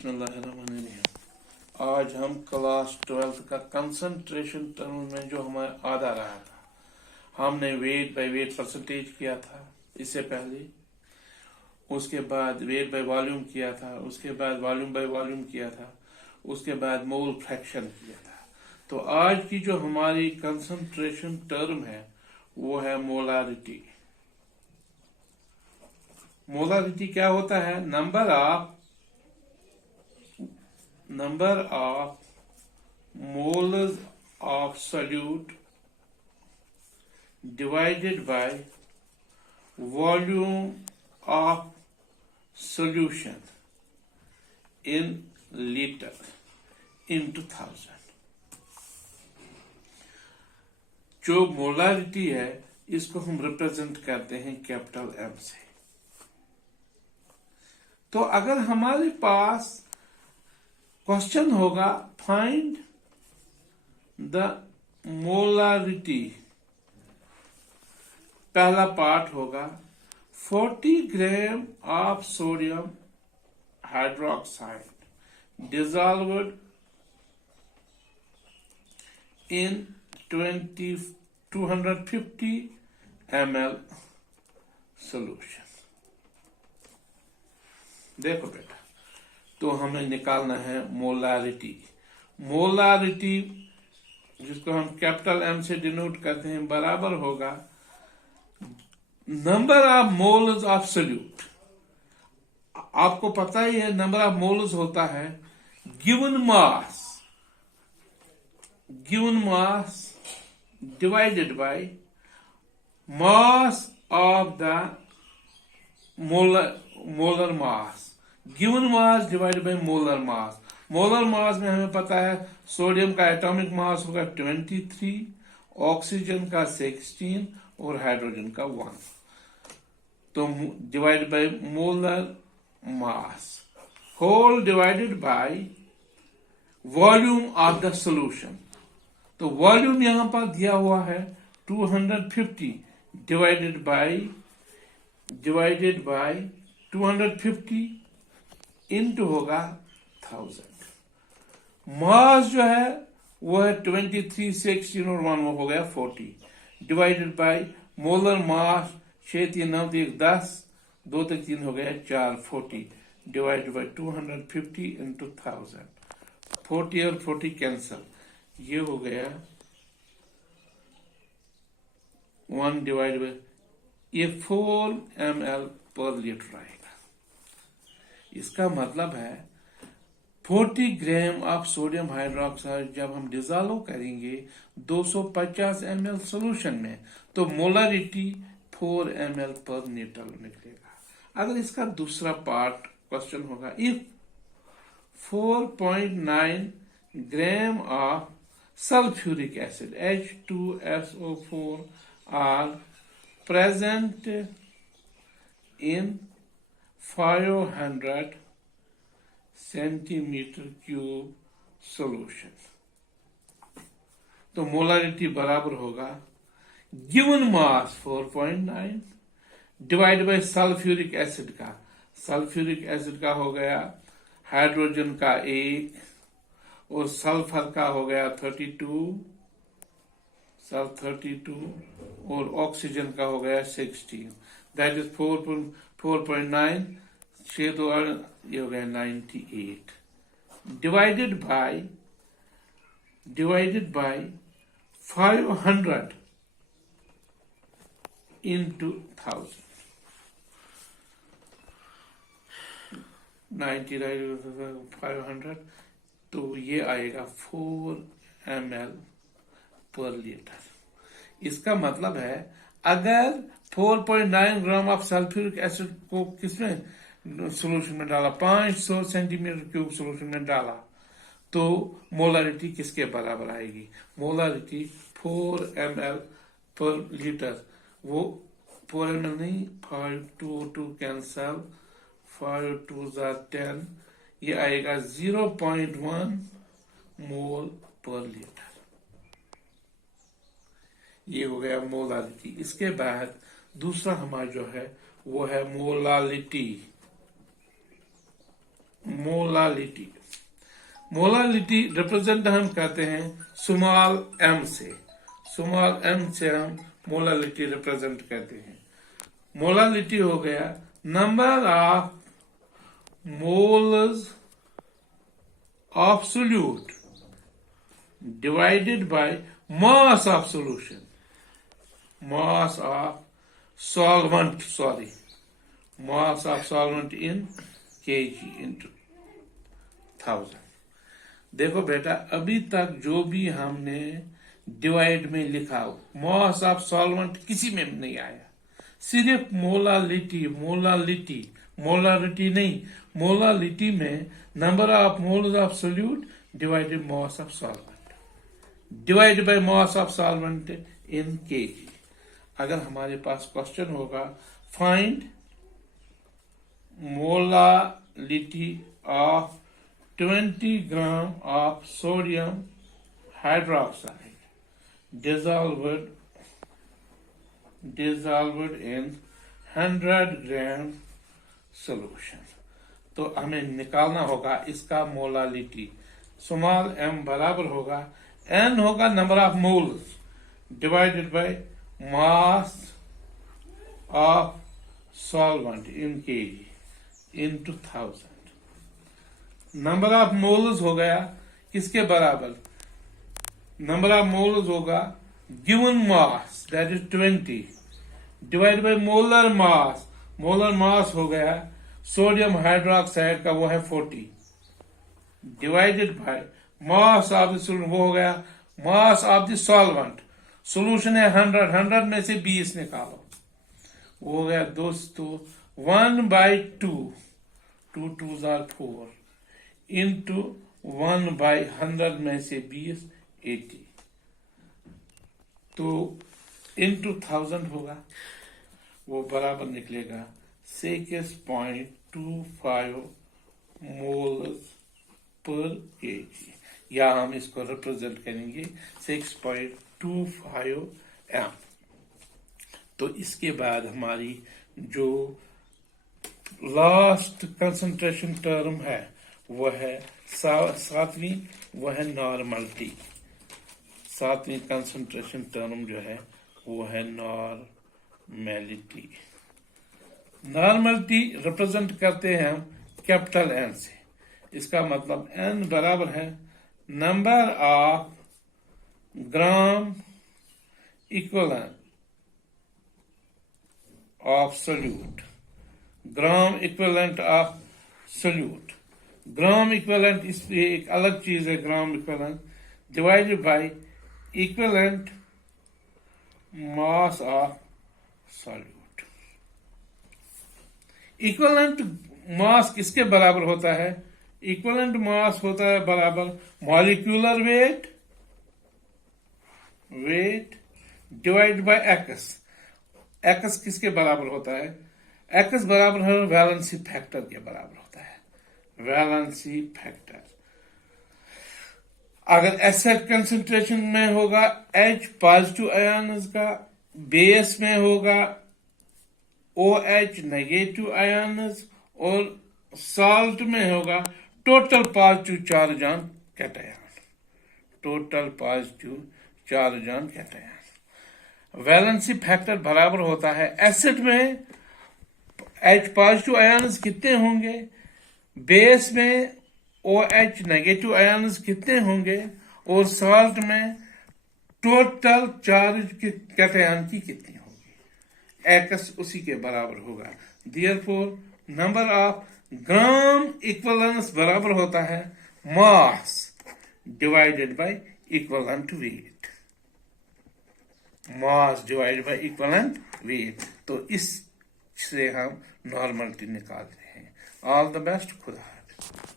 बिस्मिल्लाहिर्रहमानिर्रहीम। आज हम क्लास 12 का कंसंट्रेशन टर्म में जो हमारा आधा रहा था, हमने वेट बाय वेट परसेंटेज किया था इससे पहले, उसके बाद वेट बाय वॉल्यूम किया था, उसके बाद वॉल्यूम बाय वॉल्यूम किया था, उसके बाद मोल फ्रैक्शन किया था। तो आज की जो हमारी कंसंट्रेशन टर्म है वो है मोलारिटी। मोलारिटी क्या होता है? Number of moles of solute divided by volume of solution in liter into 1000। जो मोलारिटी है इसको हम रिप्रेजेंट करते हैं कैपिटल एम से। तो अगर हमारे पास क्वेश्चन होगा फाइंड द मोलारिटी, पहला पार्ट होगा 40 gram of sodium hydroxide dissolved in 250 ml solution. देखो बेटा, तो हमें निकालना है मोलारिटी। मोलारिटी जिसको हम कैपिटल एम से डिनोट करते हैं बराबर होगा number of moles of solute. आपको पता ही है नंबर ऑफ मोल्स होता है given mass divided by mass of the molar mass. Given mass divided by molar mass. Molar mass में हमें पता है सोडियम का एटॉमिक मास होगा 23, ऑक्सीजन का 16 और हाइड्रोजन का 1। तो divided by molar mass whole divided by volume of the solution. तो वॉल्यूम यहां पर दिया हुआ है 250 डिवाइडेड बाय 250 इंटू होगा 1000। मास जो है वो है 23, 16 और 1 वो हो गया 40 डिवाइडेड बाय मोलर मास 6 3 9 1 10 2 तक 3 हो गया 4 40 डिवाइडेड बाय 250 इंटू 1000। 40 और 40 कैंसल, ये हो गया 1 डिवाइड बाय ये 4 ml पर लीटर आएगा। इसका मतलब है 40 ग्राम ऑफ सोडियम हाइड्रोक्साइड जब हम डिजॉल्व करेंगे 250 ml सोल्यूशन में तो मोलारिटी 4 ml पर लीटर निकलेगा। अगर इसका दूसरा पार्ट क्वेश्चन होगा if 4.9 gram of sulphuric acid H2SO4 are present in 500 centimetre cube solution, तो मोलारिटी बराबर होगा given mass 4.9 divide by sulphuric acid का। सल्फ्यूरिक एसिड का हो गया हाइड्रोजन का 1 और सल्फर का हो गया 32 और ऑक्सीजन का हो गया 16। दैट इज 4.9 6 तो ये हो गया 98 डिवाइडेड बाय 500 इंटू 1000। 500 तो ये आएगा 4 ml पर लीटर। इसका मतलब है अगर 4.9 ग्राम ऑफ सल्फ्यूरिक एसिड को किसमें सोल्यूशन में डाला 500 सेंटीमीटर क्यूब सोल्यूशन में डाला तो मोलारिटी किसके बराबर आएगी? मोलारिटी 4 ml पर लीटर। वो 4 ml नहीं, 5 2 कैंसल, 5 2 10, ये आएगा 0.1 मोल पर लीटर। ये हो गया मोलारिटी। इसके बाद दूसरा हमारा जो है वो है मोलालिटी। मोलालिटी। मोलालिटी रिप्रेजेंट हम करते हैं स्मॉल m से। स्मॉल m से हम मोलालिटी रिप्रेजेंट करते हैं। मोलालिटी हो गया number of moles of solute divided by mass of solution, mass of solvent, mass of solvent in kg into 1000। देखो बेटा, अभी तक जो भी हमने डिवाइड में लिखा मास ऑफ सॉल्वेंट किसी में नहीं आया, सिर्फ मोलालिटी नहीं, मोलालिटी में number of moles of solute divided mass of solvent divide by mass of solvent in KG. अगर हमारे पास क्वेश्चन होगा find molality of 20 gram of sodium hydroxide dissolved in 100 gram solution, तो हमें निकालना होगा इसका मोलालिटी। स्मॉल m बराबर होगा n होगा number of moles divided by mass of solvent in KG into 1000। Number of moles हो गया किसके बराबर, नंबर ऑफ मोल्स होगा given mass that is 20 divide by molar mass. Molar mass हो गया सोडियम हाइड्रोक्साइड का, वो है 40 divided by mass of the solution, वो हो गया mass of the solvent. Solution है 100 में से 20 निकालो, वो हो गया दोस्तों 1/2, 2 2s are 4 इंटू 1/100 में से 20 80, तो इंटू 1000 होगा, वो बराबर निकलेगा 6.25 मोल्स पर केजी, या हम इसको रिप्रेजेंट करेंगे 6.25 m। तो इसके बाद हमारी जो लास्ट कंसंट्रेशन टर्म है वह है सातवीं, वह है नॉर्मलिटी। सातवीं कंसंट्रेशन टर्म जो है वो है नॉर्मलिटी। नॉर्मलिटी रिप्रेजेंट करते हैं हम कैपिटल N से। इसका मतलब N बराबर है number of gram equivalent of solute, gram equivalent of solute. Gram equivalent इस एक अलग चीज है, gram equivalent divided by equivalent mass of solute. Equivalent mass किसके बराबर होता है, इक्विवेलेंट मास होता है बराबर molecular weight divide by x. X किसके बराबर होता है, एक्स बराबर है वैलेंसी फैक्टर के बराबर होता है, वैलेंसी फैक्टर। अगर एसिड कंसंट्रेशन में होगा H पॉजिटिव आयन्स का, बेस में होगा OH नेगेटिव आयन्स, और सॉल्ट में होगा total positive charge on cation, total positive charge on cation. Valency factor बराबर होता है एसिड में H पॉजिटिव आयन्स कितने होंगे, बेस में OH नेगेटिव आयन्स कितने होंगे, और सॉल्ट में टोटल चार्ज कैटायन की कितनी होगी, एक्स उसी के बराबर होगा। Therefore number of gram equivalence बराबर होता है mass divided by equivalent weight, mass divided by equivalent weight. तो इससे हम नॉर्मलिटी निकालते हैं। ऑल द बेस्ट, खुदा हाफिज़।